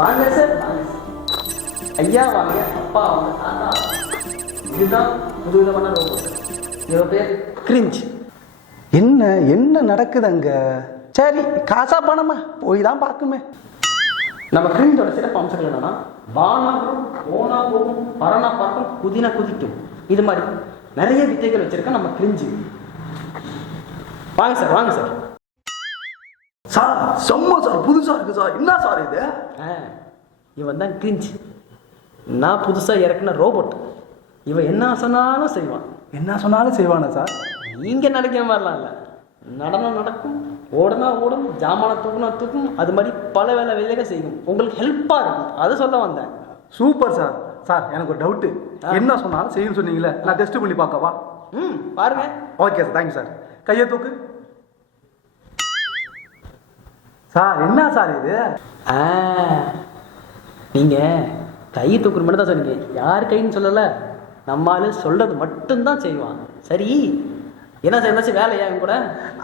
வாங்க சார், வாங்க சார். ஐயா வாங்க, அப்பா வாங்க, தாத்தா வாங்க. இதுதான் புதுவிதமான ரோபோட். இதோட பேர் கிரிஞ்ச். என்ன என்ன நடக்குது அங்க? சரி, காசா பணமா போய் தான் பார்க்குமே. நம்ம கிரிஞ்சோட சிறப்பு அம்சங்கள் என்னன்னா, வானா வரும், போனா போகும், பறனா பார்க்கும், குதினா குதிக்கும். இது மாதிரி நிறைய வித்தைகள் வச்சிருக்க நம்ம கிரிஞ்சு. வாங்க சார், வாங்க சார். சார் செம்ம சார், புதுசா இருக்கு சார். என்ன சார் இது? இவன் தான் கிரிஞ்ச். நான் புதுசாக இறக்குன ரோபோட். இவன் என்ன சொன்னாலும் செய்வான். என்ன சொன்னாலும் செய்வானா சார்? நீங்கள் நினைக்கிற மாதிரிலாம் இல்லை. நடனம் நடக்கும், ஓடுனா ஓடும், ஜாமான தூக்குனா தூக்கும். அது மாதிரி பல வேலைகள் செய்யும். உங்களுக்கு ஹெல்ப்பாக இருக்கும், அதை சொல்ல வந்தேன். Super sir. சார் எனக்கு ஒரு டவுட்டு. என்ன சொன்னாலும் செய்யும் சொன்னீங்களே, நான் டெஸ்ட் பண்ணி பார்க்கவா? பாருங்க. Okay sir, thank you sir. கையை தூக்கு. சார் என்ன சார் இது? நீங்கள் கை தூக்குற மட்டும் தான் சொன்னீங்க, யார் கைன்னு சொல்லலை. நம்மளால சொல்றது மட்டும்தான் செய்வான். சரி, என்ன சார் என்னாச்சும் வேலையா என் கூட?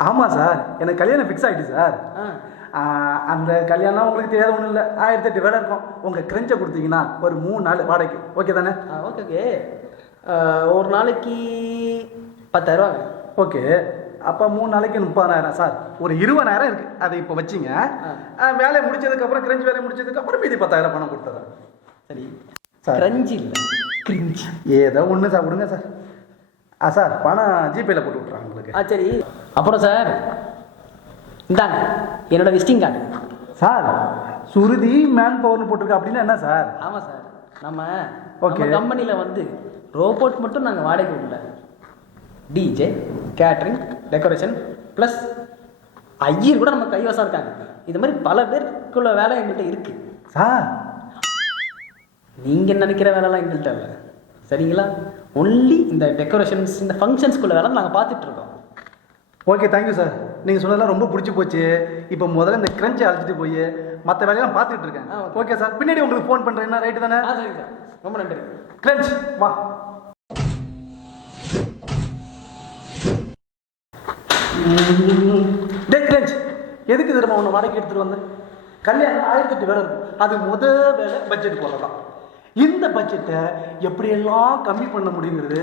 ஆமாம் சார், எனக்கு கல்யாணம் ஃபிக்ஸ் ஆகிட்டு சார். அந்த கல்யாணம் உங்களுக்கு தெரியாத ஒன்றும் இல்லை. 1008 வேலை இருக்கும். உங்கள் கிரெஞ்சை கொடுத்தீங்கன்னா ஒரு 3 நாள் வாடகைக்கு ஓகே தானே? Okay okay. ஒரு நாளைக்கு 10,000. ஓகே, அப்போ 3 நாளைக்கு 30,000 சார். ஒரு 20,000 இருக்குது, அதை இப்போ வச்சிங்க. வேலையை முடிச்சதுக்கப்புறம் கிரெஞ்ச் வேலையை முடிச்சதுக்கப்புறம் மீதி 10,000 பணம் கொடுத்துறேன். சரி சார், கிரஞ்ச் இல்லை கிரிஞ்ச். ஏதோ ஒன்று சார், விடுங்க சார். சார் பணம் ஜிபேயில் போட்டு விட்றாங்க உங்களுக்கு. சரி. அப்புறம் சார், இந்தாங்க என்னோட விசிட்டிங் கார்டு. சார் சுருதி மேன் பவர்னு போட்டிருக்கு, அப்படின்னா என்ன சார்? ஆமாம் சார், நம்ம கம்பெனியில் வந்து ரோபோட் மட்டும் நாங்கள் வாடகை விடல. DJ, catering, decoration plus Iyer கூட நம்ம கைவசம் இருக்காங்க. இது மாதிரி பல பேருக்குள்ள வேலை எங்கள்கிட்ட இருக்குது சார். நீங்கள் நினைக்கிற வேலைலாம் எங்கள்கிட்ட இல்லை, சரிங்களா? ஒன்லி இந்த டெக்கரேஷன்ஸ், இந்த ஃபங்க்ஷன்ஸ்குள்ள வேலை நாங்கள் பார்த்துட்ருக்கோம். Okay, thank you sir. நீங்கள் சொன்னதெல்லாம் ரொம்ப பிடிச்சி போச்சு. இப்போ முதல்ல இந்த கிரஞ்சை அழைச்சிட்டு போய் மற்ற வேலையெல்லாம் பார்த்துட்டு இருக்கேன். ஓகே சார், பின்னாடி உங்களுக்கு ஃபோன் பண்ணுறேன். என்ன ரைட்டு தானே? சரி சார், ரொம்ப நன்றி. கிரஞ்ச் வா. டே கிரஞ்ச், எதுக்கு திரும்ப ஒன்று வாடகை எடுத்துகிட்டு வந்தேன்? கல்யாணம் 1008 வேலை இருக்கும். அது வேலை பட்ஜெட் போல தான். இந்த பட்ஜெட்டை எப்படியெல்லாம் கம்மி பண்ண முடியுங்கிறது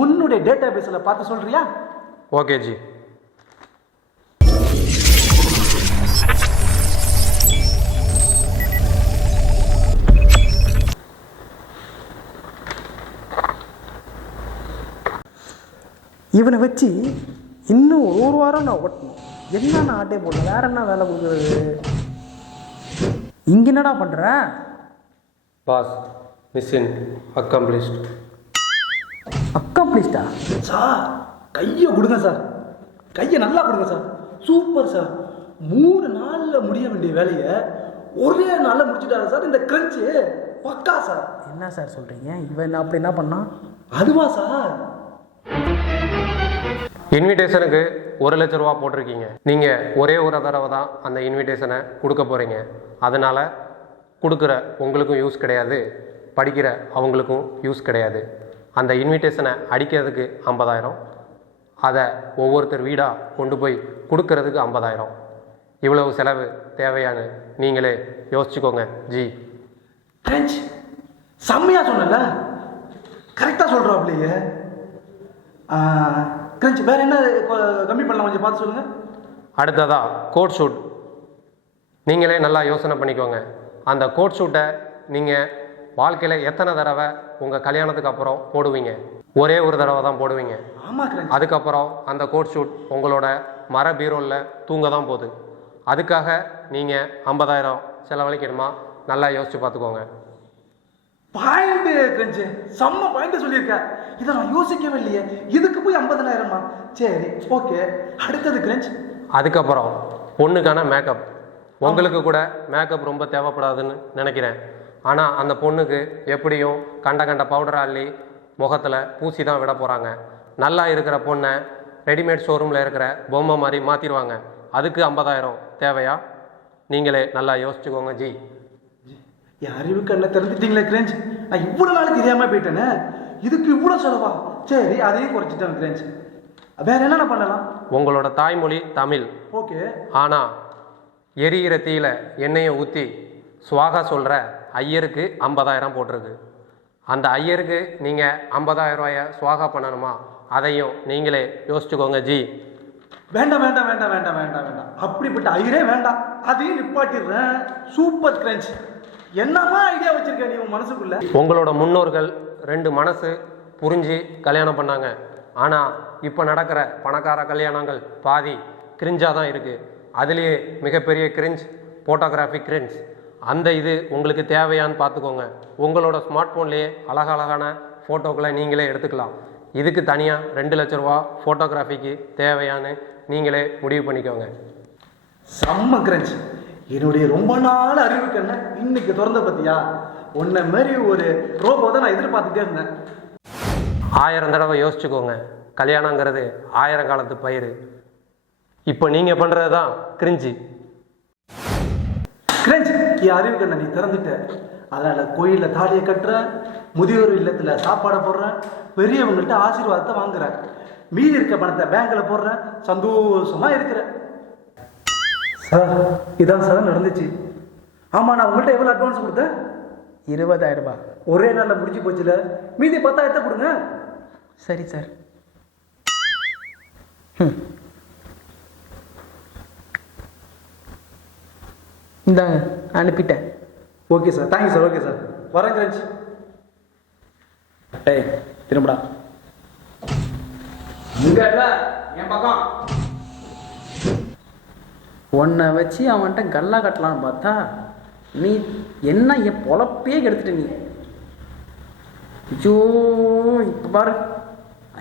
உன்னுடைய டேட்டா பேஸில் பார்த்து சொல்றியா? Okay G. இவனை வச்சு இன்னும் ஒரு வாரம் நான் ஓட்டணும். என்ன ஆட்டே போடல, வேற என்ன வேலை கொடுக்குறது? இங்கே என்னடா பண்ணுற? Boss, mission accomplished. அக்கம்ப்ளிஷ்டா? சார் கையை கொடுங்க சார், கையை நல்லா கொடுங்க சார். Super sir. 3 நாளில் முடிய வேண்டிய வேலையை ஒரே நாளில் முடிச்சுட்டாரு சார் இந்த கிரஞ்சு. பக்கா சார். என்ன சார் சொல்கிறீங்க? இவன் அப்படி என்ன பண்ணான்? அதுவா சார்? இன்விடேஷனுக்கு 1,00,000 ரூபா போட்டிருக்கீங்க. நீங்கள் ஒரே ஒரு தடவை தான் அந்த இன்விடேஷனை கொடுக்க போகிறீங்க. அதனால் கொடுக்குற உங்களுக்கும் யூஸ் கிடையாது, படிக்கிற அவங்களுக்கும் யூஸ் கிடையாது. அந்த இன்விடேஷனை அடிக்கிறதுக்கு 50,000, அதை ஒவ்வொருத்தர் வீடாக கொண்டு போய் கொடுக்கறதுக்கு 50,000. இவ்வளவு செலவு தேவையானு நீங்களே யோசிச்சுக்கோங்க ஜி. கிரஞ்ச் செம்மையாக சொன்னல, கரெக்டாக சொல்கிறாப்லையே. கிரஞ்ச் வேறு என்ன கம்மி பண்ணலாம், கொஞ்சம் பார்த்து சொல்லுங்கள். அடுத்ததா கோட் ஷூட். நீங்களே நல்லா யோசனை பண்ணிக்கோங்க. அந்த கோட் ஷூட்டை நீங்கள் வாழ்க்கையில் எத்தனை தடவை உங்கள் கல்யாணத்துக்கு அப்புறம் போடுவீங்க? ஒரே ஒரு தடவை தான் போடுவீங்க. ஆமாம் கிரஞ்ச். அதுக்கப்புறம் அந்த கோட் ஷூட் உங்களோட மர பீரோவில் தூங்க தான் போகுது. அதுக்காக நீங்கள் 50,000 செலவழிக்கணுமா? நல்லா யோசிச்சு பார்த்துக்கோங்க. பாயிண்ட் கிரஞ்சு, செம்ம பாயிண்ட் சொல்லியிருக்க. இதை நான் யோசிக்கவே இல்லையே. இதுக்கு போய் 50,000மா? சரி ஓகே. அடுத்தது கிரஞ்ச். அதுக்கப்புறம் பொண்ணுக்கான மேக்கப். உங்களுக்கு கூட மேக்கப் ரொம்ப தேவைப்படாதுன்னு நினைக்கிறேன். ஆனால் அந்த பொண்ணுக்கு எப்படியும் கண்ட பவுடர் அள்ளி முகத்தில் பூசி தான் விட போகிறாங்க. நல்லா இருக்கிற பொண்ணை ரெடிமேட் ஷோரூமில் இருக்கிற பொம்மை மாதிரி மாற்றிடுவாங்க. அதுக்கு 50,000 தேவையா? நீங்களே நல்லா யோசிச்சுக்கோங்க ஜி. அறிவு கண்ணை திறந்துட்டீங்களே கிரஞ்ச். நான் இவ்வளோ நாள் தெரியாமல் போயிட்டேனே, இதுக்கு இவ்வளோ செலவா? சரி, அதையும் குறைச்சிட்டேன் கிரஞ்ச். வேற என்னென்ன பண்ணலாம்? உங்களோட தாய்மொழி தமிழ். ஓகே. ஆனால் எரியிற தீயில எண்ணெயை ஊற்றி சுவாகா சொல்கிற ஐயருக்கு 50,000 போட்டிருக்கு. அந்த ஐயருக்கு நீங்கள் 50,000 ரூபாயை சுவாகா பண்ணணுமா? அதையும் நீங்களே யோசிச்சுக்கோங்க ஜி. வேண்டாம் வேண்டாம் வேண்டாம் வேண்டாம் வேண்டாம் வேண்டாம், அப்படிப்பட்ட ஐயரே வேண்டாம், அதையும் நிப்பாட்டிடுறேன். Super crunch. என்னமா ஐடியா வச்சிருக்க நீ உன் மனசுக்குள்ள? உங்களோட முன்னோர்கள் 2 மனசு புரிஞ்சு கல்யாணம் பண்ணாங்க. ஆனால் இப்போ நடக்கிற பணக்கார கல்யாணங்கள் பாதி கிரிஞ்சாக தான் இருக்குது. அதுலேயே மிகப்பெரிய கிரிஞ்ச் ஃபோட்டோகிராஃபிக் கிரிஞ்ச். அந்த இது உங்களுக்கு தேவையான்னு பார்த்துக்கோங்க. உங்களோட ஸ்மார்ட் ஃபோன்லேயே அழகழகான ஃபோட்டோக்களை நீங்களே எடுத்துக்கலாம். இதுக்கு தனியாக 2 லட்ச ரூபா ஃபோட்டோகிராஃபிக்கு தேவையான்னு நீங்களே முடிவு பண்ணிக்கோங்க. செம்ம கிரன்ச். என்னுடைய ரொம்ப நாள் அறிவு கண்ண இன்னைக்கு திறந்த பத்தியா? உன்னை மாதிரி ஒரு ரோபோ தான் நான் எதிர்பார்த்துட்டே இருந்தேன். 1000 தடவை யோசிச்சுக்கோங்க. கல்யாணங்கிறது 1000 காலத்து பயிர். இப்போ நீங்கள் பண்ணுறது தான் கிரிஞ்சி. கிரன்ச், என் அறிவு கண்ணை நீ திறந்துட்ட. அதனால் கோயிலில் தாலியை கட்டுறேன், முதியோர் இல்லத்தில் சாப்பாடை போடுறேன், பெரியவங்கள்ட்ட ஆசீர்வாதத்தை வாங்குறேன், மீதி இருக்க பணத்தை பேங்க்கில் போடுறேன், சந்தோஷமாக இருக்கிறேன். சார், இதான் சார் நடந்துச்சு. ஆமாம், நான் உங்கள்கிட்ட எவ்வளோ அட்வான்ஸ் கொடுத்தேன்? 20,000 ரூபாய். ஒரே நாளில் முடிஞ்சு போச்சுல, மீதி 10,000 கொடுங்க. சரி சார். இந்தாங்க, அனுப்பிட்டேன். Okay sir, thank you sir. Okay sir, வரேன் கிரன்ச். டேய் திரும்படா. இங்க இல்ல, என் பக்கம். உன்னை வச்சு அவன்கிட்ட கல்லா கட்டலான்னு பார்த்தா நீ என்ன என் பொழப்பே கெடுத்துட்ட நீ. ஐயோ, இப்போ பாரு,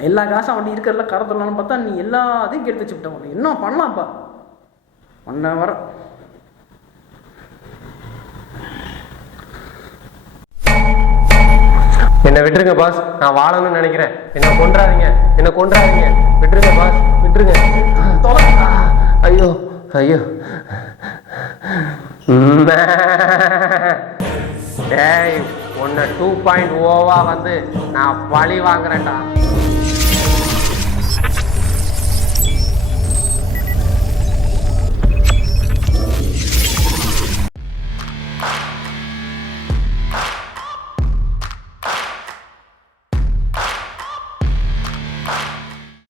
எல்லா காசும் அவன் இருக்கிறதுல கறந்துடலான்னு பார்த்தா நீ எல்லாத்தையும் கெடுத்து வச்சுக்கிட்ட. உன்னை என்ன பண்ணலாம்ப்பா? ஒன்றை வர என்னை விட்டுருங்க பாஸ், நான் வாழணும்னு நினைக்கிறேன். என்னை கொன்றாதீங்க, என்னை கொன்றாதீங்க. விட்டுருங்க பாஸ், விட்டுருங்க. ஐயோ ஐயோ. டேய், உன்னை 2.0 வந்து நான் பழி வாங்குறேன்டா.